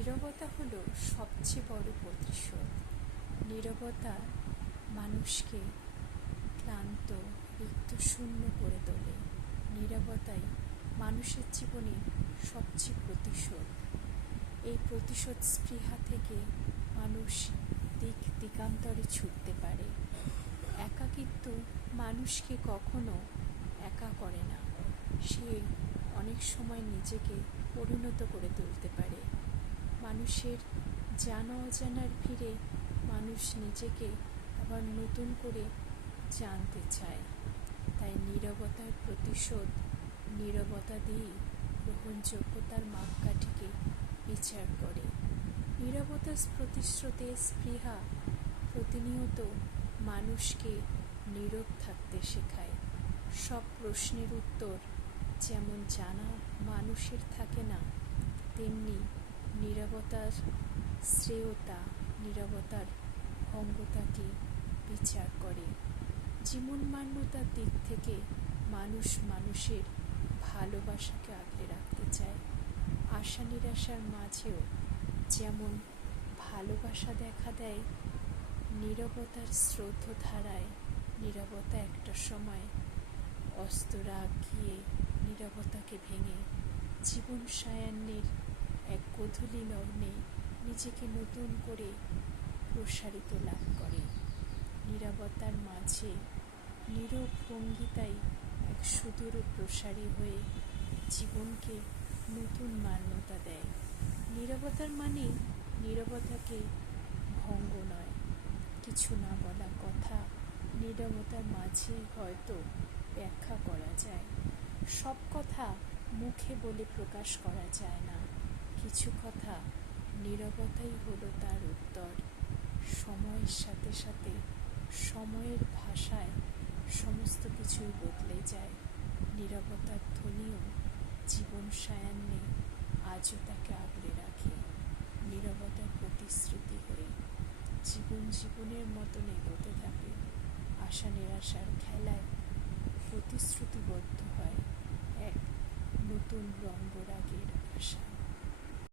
নীরবতা হলো সবচেয়ে বড় প্রতিশোধ। নীরবতা মানুষকে ক্লান্ত, রিক্ত, শূন্য করে তোলে। নীরবতাই মানুষের জীবনে সবচেয়ে প্রতিশোধ। এই প্রতিশোধ স্পৃহা থেকে মানুষ দিক দিগান্তরে ছুটতে পারে। একাকিত্ব মানুষকে কখনো একা করে না, সে অনেক সময় নিজেকে পরিণত করে তুলতে পারে। মানুষের জানা অজানার ভিড়ে মানুষ নিজেকে আবার নতুন করে জানতে চায়। তাই নীরবতার প্রতিশোধ নীরবতা দিয়েই গ্রহণযোগ্যতার মাপকাঠিকে বিচার করে। নীরবতার প্রতিশ্রুতে স্পৃহা প্রতিনিয়ত মানুষকে নীরব থাকতে শেখায়। সব প্রশ্নের উত্তর যেমন জানা মানুষের থাকে না, তেমনি নীরবতার শ্রেয়তা, নীরবতার ভঙ্গতাকে বিচার করে। জীবন মান্যতার দিক থেকে মানুষ মানুষের ভালোবাসাকে আগলে রাখতে চায়। আশা নিরাশার মাঝেও যেমন ভালোবাসা দেখা দেয়, নীরবতার স্রোতধারায় নীরবতা একটা সময় অস্তরা গিয়ে নীরবতাকে ভেঙে জীবন সায়ান্নের এক গোধূলি লগ্নে নিজেকে নতুন করে প্রসারিত লাভ করে। নীরবতার মাঝে নীরব ভঙ্গিতাই এক সুদূর প্রসারী হয়ে জীবনকে নতুন মান্যতা দেয়। নীরবতার মানে নীরবতাকে ভঙ্গ নয়, কিছু না বলা কথা নীরবতার মাঝে হয়তো ব্যাখ্যা করা যায়। সব কথা মুখে বলে প্রকাশ করা যায় না, কিছু কথা নীরবতাই হলো তার উত্তর। সময়ের সাথে সাথে সময়ের ভাষায় সমস্ত কিছুই বদলে যায়। নীরবতার ধ্বনিও জীবন সায়ান্নে আজও তাকে আগলে রাখে। নীরবতার প্রতিশ্রুতি হয়ে জীবন জীবনের মতন এগোতে থাকে। আশা নিরাশার খেলায় প্রতিশ্রুতিবদ্ধ হয় এক নতুন রঙ্গরাগের আশা।